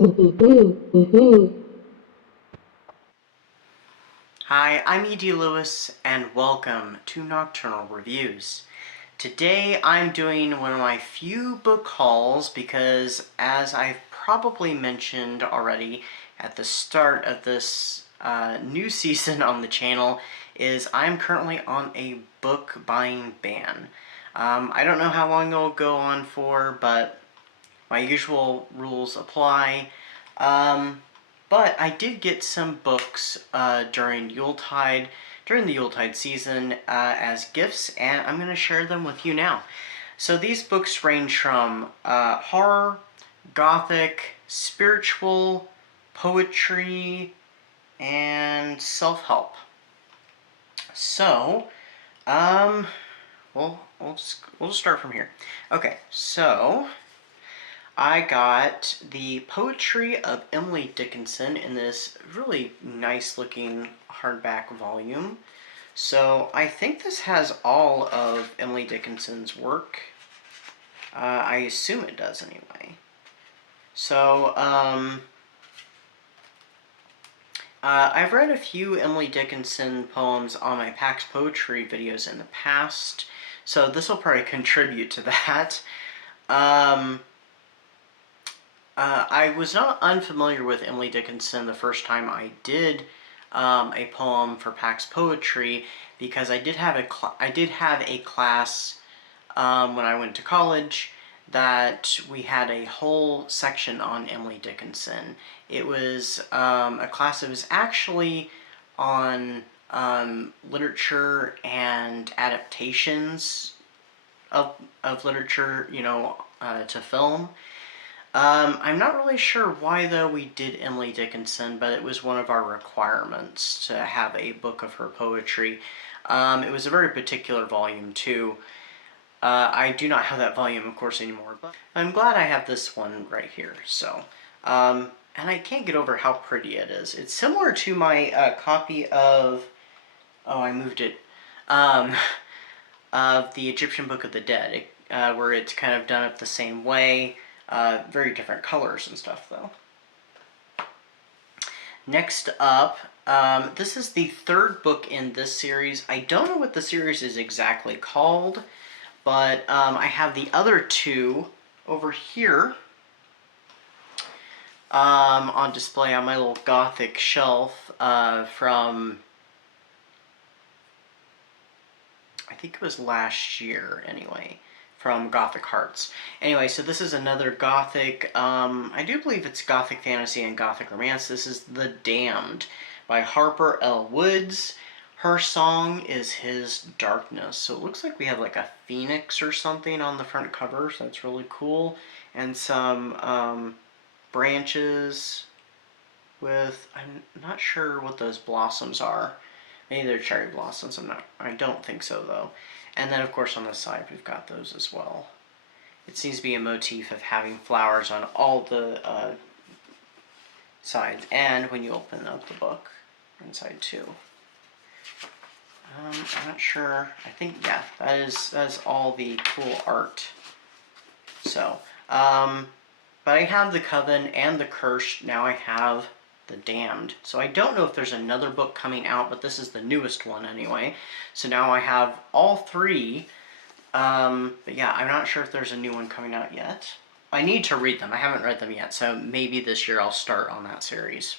Hi, I'm E.D. Lewis, and welcome to Nocturnal Reviews. Today I'm doing one of my few book hauls because, as I've probably mentioned already at the start of this new season on the channel, is I'm currently on a book buying ban. I don't know how long it'll go on for, but my usual rules apply. But I did get some books during the Yuletide season as gifts, and I'm going to share them with you now. So these books range from horror, gothic, spiritual, poetry, and self-help. So, we'll just start from here. Okay, so I got the Poetry of Emily Dickinson in this really nice looking hardback volume. So I think this has all of Emily Dickinson's work. I assume it does anyway. So I've read a few Emily Dickinson poems on my PAX Poetry videos in the past, so this will probably contribute to that. I was not unfamiliar with Emily Dickinson the first time I did a poem for PAX Poetry, because I did have a class when I went to college that we had a whole section on Emily Dickinson. It was a class that was actually on literature and adaptations of literature, to film. I'm not really sure why, though, we did Emily Dickinson, but it was one of our requirements to have a book of her poetry. It was a very particular volume, too. I do not have that volume, of course, anymore, but I'm glad I have this one right here. So, and I can't get over how pretty it is. It's similar to my copy of, oh, I moved it, of the Egyptian Book of the Dead, where it's kind of done up the same way. Very different colors and stuff, though. Next up, this is the third book in this series. I don't know what the series is exactly called, but I have the other two over here on display on my little Gothic shelf from, I think it was last year, anyway, from Gothic Hearts. Anyway, so this is another Gothic, I do believe it's Gothic fantasy and Gothic romance. This is The Damned by Harper L. Woods. Her song is His Darkness. So it looks like we have like a phoenix or something on the front cover, so that's really cool. And some branches with, I'm not sure what those blossoms are. Maybe they're cherry blossoms. I don't think so, though. And then, of course, on the side, we've got those as well. It seems to be a motif of having flowers on all the sides, and when you open up the book, inside too. I'm not sure. I think, yeah, that is all the cool art. So, but I have the Coven and the Cursed. Now I have The Damned. So I don't know if there's another book coming out, but this is the newest one anyway. So now I have all three. But yeah, I'm not sure if there's a new one coming out yet. I need to read them. I haven't read them yet, so maybe this year I'll start on that series.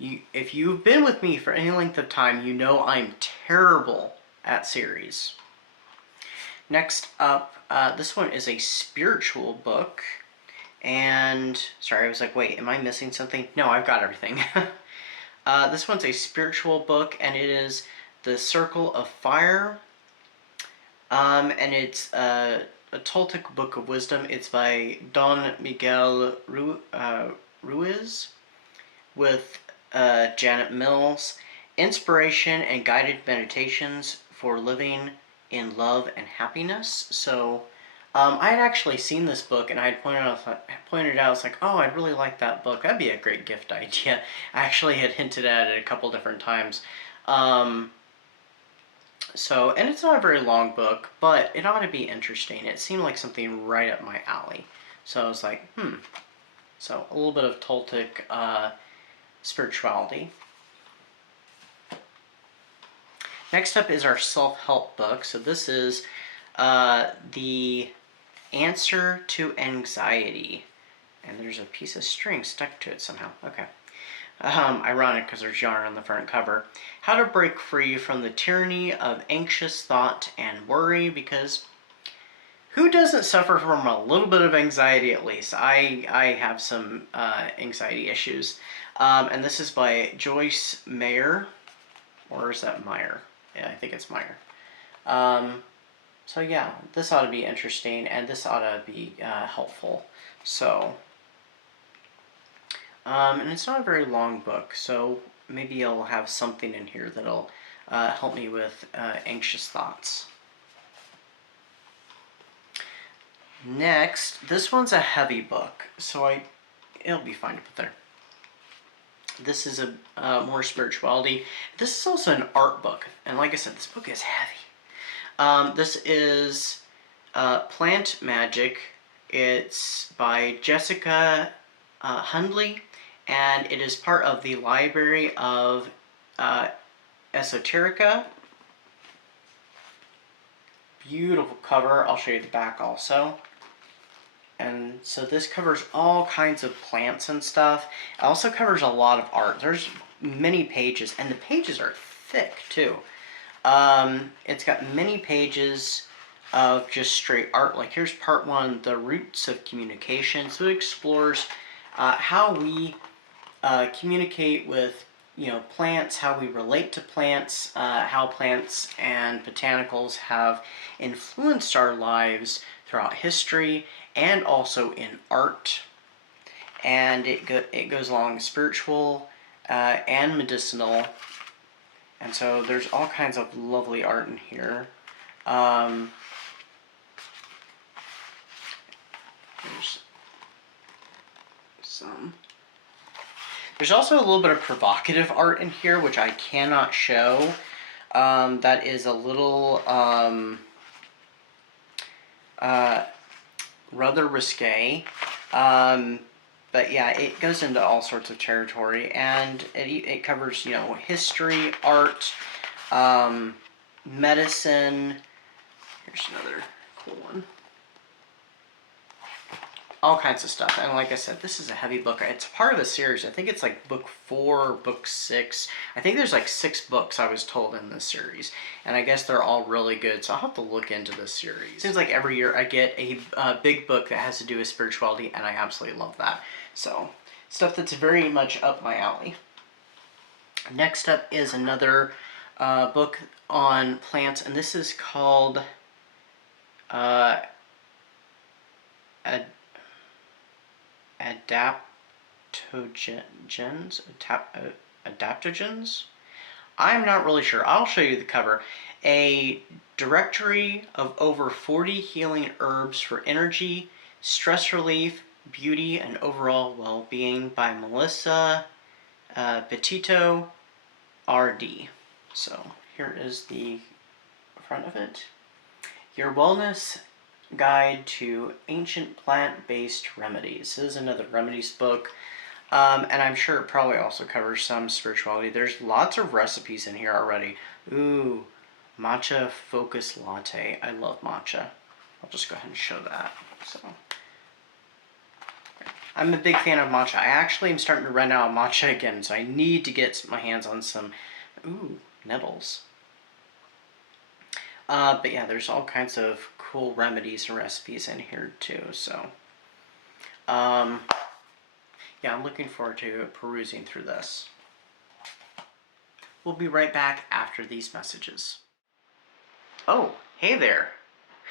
If you've been with me for any length of time, you know I'm terrible at series. Next up, this one is a spiritual book. And, sorry, I was like, wait, am I missing something? No, I've got everything. This one's a spiritual book, and it is The Circle of Fire. And it's a Toltec Book of Wisdom. It's by Don Miguel Ruiz with Janet Mills. Inspiration and guided meditations for living in love and happiness. So, I had actually seen this book, and I had pointed out, I was like, oh, I'd really like that book. That'd be a great gift idea. I actually had hinted at it a couple different times. So, and it's not a very long book, but it ought to be interesting. It seemed like something right up my alley. So I was like, So a little bit of Toltec spirituality. Next up is our self-help book. So this is the Answer to Anxiety. And there's a piece of string stuck to it somehow. Okay. Ironic because there's yarn on the front cover. How to break free from the tyranny of anxious thought and worry, because who doesn't suffer from a little bit of anxiety at least? I have some anxiety issues. And this is by Joyce Meyer. Or is that Meyer? Yeah, I think it's Meyer. So yeah, this ought to be interesting, and this ought to be helpful. So, and it's not a very long book, so maybe I'll have something in here that'll help me with anxious thoughts. Next, this one's a heavy book, so it'll be fine to put there. This is a more spirituality. This is also an art book, and like I said, this book is heavy. This is Plant Magic. It's by Jessica Hundley, and it is part of the Library of Esoterica. Beautiful cover. I'll show you the back also. And so this covers all kinds of plants and stuff. It also covers a lot of art. There's many pages, and the pages are thick too. It's got many pages of just straight art. Like here's part 1, The Roots of Communication. So it explores how we communicate with plants, how we relate to plants, how plants and botanicals have influenced our lives throughout history, and also in art. And it goes along spiritual and medicinal. And so there's all kinds of lovely art in here. There's some. There's also a little bit of provocative art in here, which I cannot show. That is a little rather risque. But yeah, it goes into all sorts of territory, and it covers, history, art, medicine. Here's another cool one. All kinds of stuff. And like I said, this is a heavy book. It's part of a series. I think it's like book 4, book 6. I think there's like 6 books, I was told, in this series. And I guess they're all really good, so I'll have to look into this series. Seems like every year I get a big book that has to do with spirituality, and I absolutely love that. So, stuff that's very much up my alley. Next up is another book on plants, and this is called adaptogens? I'm not really sure. I'll show you the cover. A directory of over 40 healing herbs for energy, stress relief, beauty, and overall well-being by Melissa Petito, RD. So here is the front of it. Your wellness guide to ancient plant-based remedies. This is another remedies book, and I'm sure it probably also covers some spirituality. There's lots of recipes in here already. Ooh, matcha focus latte. I love matcha. I'll just go ahead and show that. So, I'm a big fan of matcha. I actually am starting to run out of matcha again, so I need to get my hands on some, nettles. But yeah, there's all kinds of cool remedies and recipes in here too, so yeah, I'm looking forward to perusing through this. We'll be right back after these messages. Oh, hey there!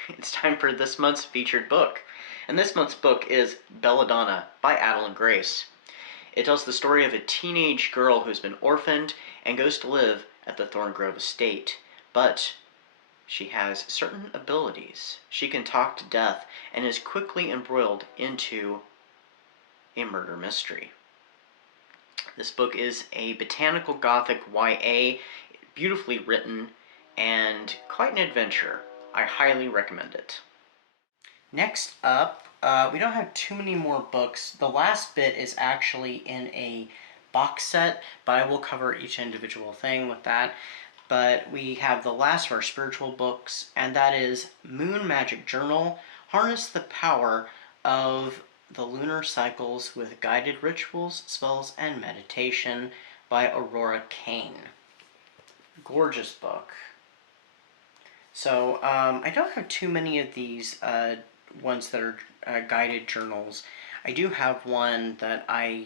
It's time for this month's featured book, and this month's book is Belladonna by Adeline Grace. It tells the story of a teenage girl who's been orphaned and goes to live at the Thorngrove estate, but she has certain abilities. She can talk to death and is quickly embroiled into a murder mystery. This book is a botanical Gothic YA, beautifully written, and quite an adventure. I highly recommend it. Next up, we don't have too many more books. The last bit is actually in a box set, but I will cover each individual thing with that. But we have the last of our spiritual books, and that is Moon Magic Journal. Harness the power of the lunar cycles with guided rituals, spells, and meditation by Aurora Kane. Gorgeous book. So I don't have too many of these ones that are guided journals. I do have one that I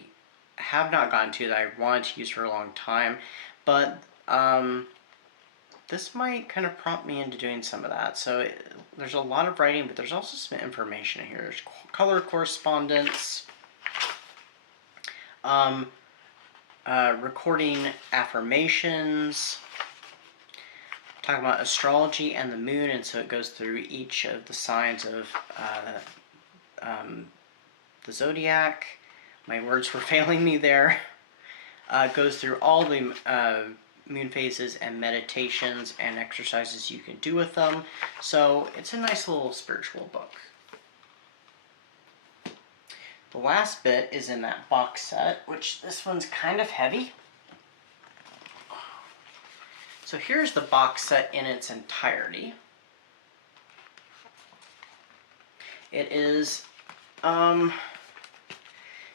have not gotten to that I wanted to use for a long time, but this might kind of prompt me into doing some of that. So there's a lot of writing, but there's also some information here. There's color correspondence, recording affirmations, talking about astrology and the moon, and so it goes through each of the signs of the zodiac. My words were failing me there. Goes through all the moon phases and meditations and exercises you can do with them. So it's a nice little spiritual book. The last bit is in that box set, which this one's kind of heavy. So here's the box set in its entirety. It is,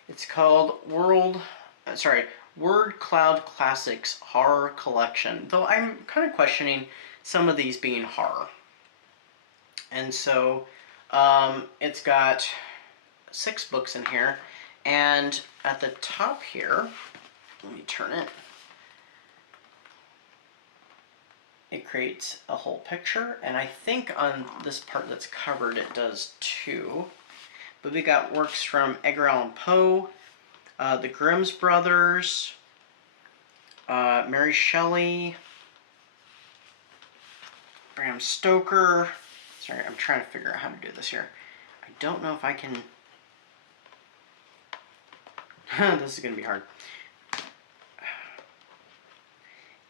it's called Word Cloud Classics Horror Collection, though I'm kind of questioning some of these being horror. And so it's got 6 books in here, and at the top here, let me turn it, it creates a whole picture, and I think on this part that's covered it does too. But we got works from Edgar Allan Poe, the Grimm's Brothers, Mary Shelley, Bram Stoker. Sorry, I'm trying to figure out how to do this here. I don't know if I can... This is going to be hard.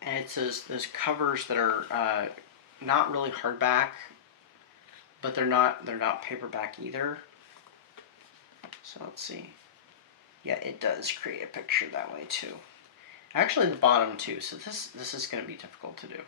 And it's those covers that are not really hardback, but they're not paperback either. So let's see. Yeah, it does create a picture that way too. Actually, the bottom too. So this is going to be difficult to do.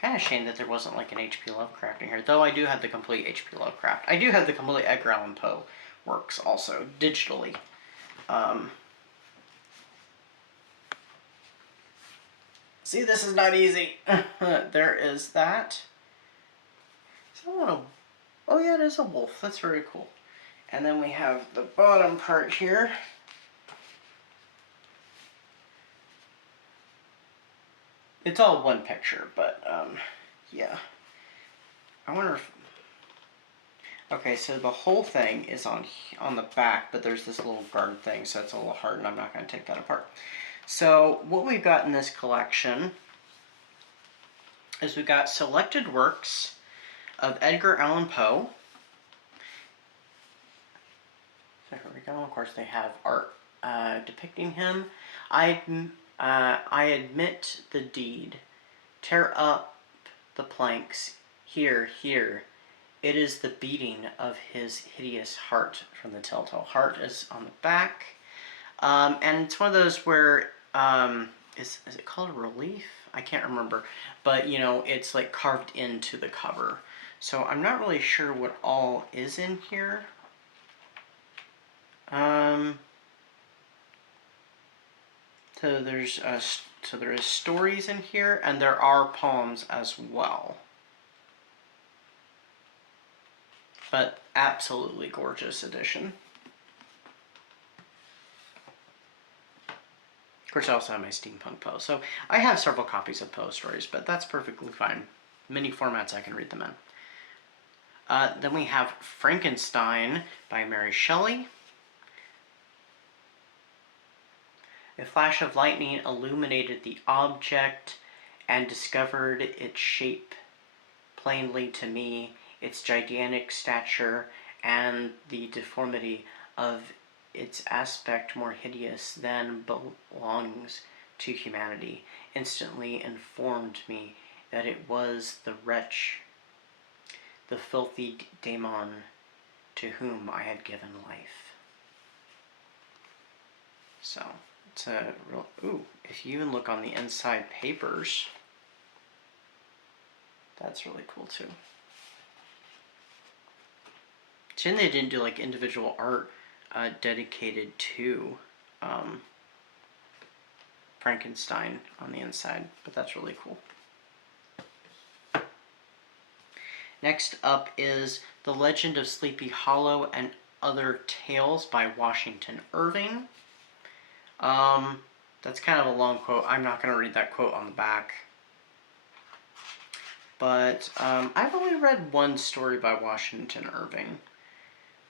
Kind of shame that there wasn't like an H.P. Lovecraft in here, though I do have the complete H.P. Lovecraft. I do have the complete Edgar Allan Poe works also, digitally. See, this is not easy. There is that. Oh yeah, it is a wolf. That's very cool. And then we have the bottom part here. It's all one picture, but yeah. I wonder if... Okay, so the whole thing is on the back, but there's this little guard thing, so it's a little hard, and I'm not going to take that apart. So what we've got in this collection is we've got selected works of Edgar Allan Poe. So here we go. Of course, they have art depicting him. I admit the deed. Tear up the planks. Here, here. It is the beating of his hideous heart. From the Telltale Heart is on the back. And it's one of those where, is it called a relief? I can't remember. But, you know, it's like carved into the cover. So I'm not really sure what all is in here. So there is stories in here, and there are poems as well. But absolutely gorgeous edition. Of course, I also have my steampunk Poe. So I have several copies of Poe stories, but that's perfectly fine. Many formats I can read them in. Then we have Frankenstein by Mary Shelley. A flash of lightning illuminated the object and discovered its shape plainly to me, its gigantic stature, and the deformity of its aspect more hideous than belongs to humanity instantly informed me that it was the wretch, the filthy daemon to whom I had given life. So, it's a real... Ooh, if you even look on the inside papers, that's really cool too. Shame they didn't do like individual art dedicated to Frankenstein on the inside, but that's really cool. Next up is The Legend of Sleepy Hollow and Other Tales by Washington Irving. That's kind of a long quote. I'm not going to read that quote on the back. But I've only read one story by Washington Irving.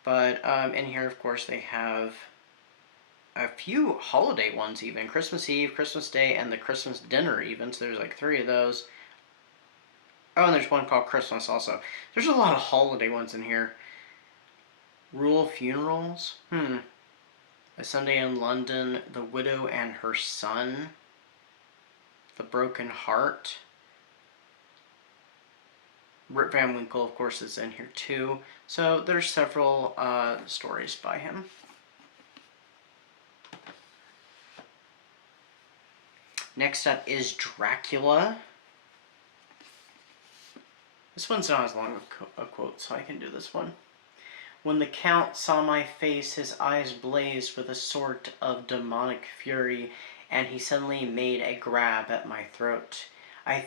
But in here, of course, they have a few holiday ones even. Christmas Eve, Christmas Day, and the Christmas dinner even. So there's like 3 of those. Oh, and there's one called Christmas also. There's a lot of holiday ones in here. Rural Funerals. A Sunday in London. The Widow and Her Son. The Broken Heart. Rip Van Winkle, of course, is in here too. So there's several stories by him. Next up is Dracula. This one's not as long a quote, so I can do this one. When the Count saw my face, his eyes blazed with a sort of demonic fury, and he suddenly made a grab at my throat. I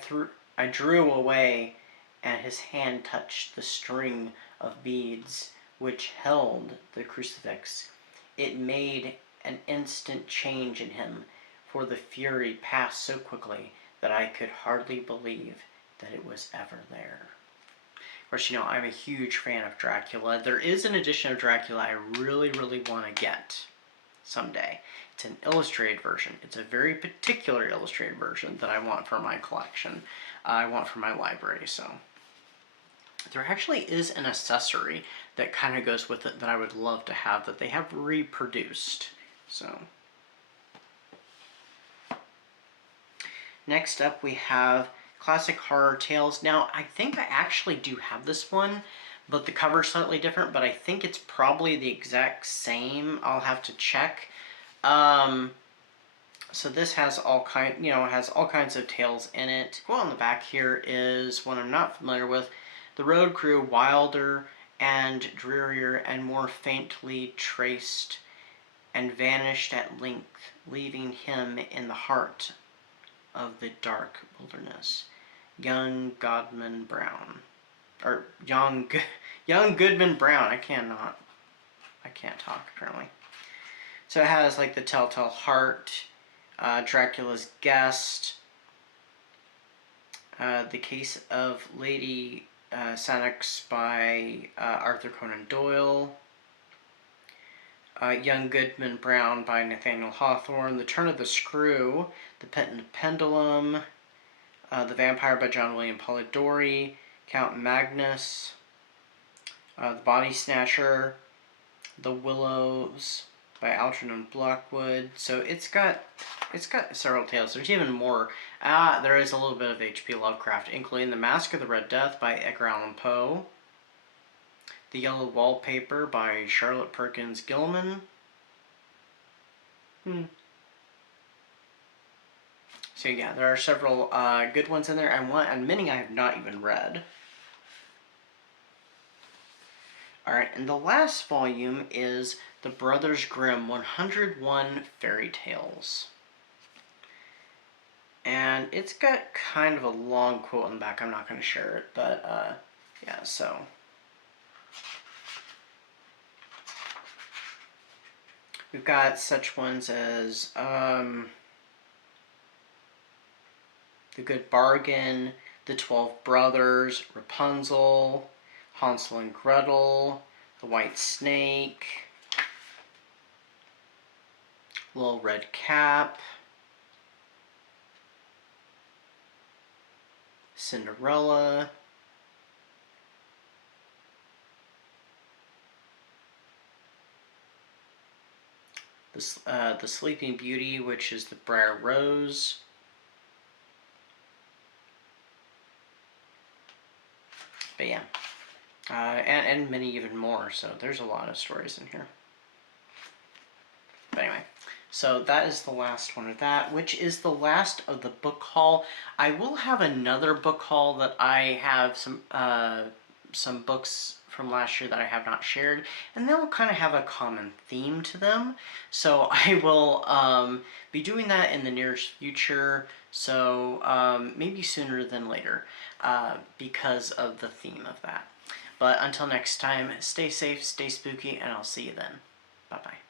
drew away, and his hand touched the string of beads which held the crucifix. It made an instant change in him, for the fury passed so quickly that I could hardly believe that it was ever there. Of course, you know, I'm a huge fan of Dracula. There is an edition of Dracula I really, really want to get someday. It's an illustrated version. It's a very particular illustrated version that I want for my collection. I want for my library, so. There actually is an accessory that kind of goes with it that I would love to have that they have reproduced. So. Next up we have Classic Horror Tales. Now, I think I actually do have this one, but the cover's slightly different, but I think it's probably the exact same. I'll have to check. So this has all kinds of tales in it. Quote on the back here is one I'm not familiar with. The road grew wilder and drearier and more faintly traced, and vanished at length, leaving him in the heart of the dark wilderness. Young Goodman Brown. Young Goodman Brown. I can't talk, apparently. So it has like The Telltale Heart, Dracula's Guest, The Case of Lady Sannox by Arthur Conan Doyle, Young Goodman Brown by Nathaniel Hawthorne, The Turn of the Screw, The Pet and the Pendulum, The Vampire by John William Polidori, Count Magnus, The Body Snatcher, The Willows by Algernon Blackwood. So it's got several tales. There's even more. There is a little bit of H.P. Lovecraft, including The Mask of the Red Death by Edgar Allan Poe, The Yellow Wallpaper by Charlotte Perkins Gilman. So yeah, there are several good ones in there, and many I have not even read. Alright, and the last volume is The Brothers Grimm 101 Fairy Tales. And it's got kind of a long quote on the back. I'm not going to share it, but yeah, so. We've got such ones as The Good Bargain, The 12 Brothers, Rapunzel, Hansel and Gretel, The White Snake, Little Red Cap, Cinderella, the Sleeping Beauty, which is the Briar Rose. But yeah, and many even more. So there's a lot of stories in here. But anyway, so that is the last one of that, which is the last of the book haul. I will have another book haul that I have some books from last year that I have not shared, and they'll kind of have a common theme to them. So I will be doing that in the nearest future, so maybe sooner than later, because of the theme of that. But until next time, stay safe, stay spooky, and I'll see you then. Bye-bye.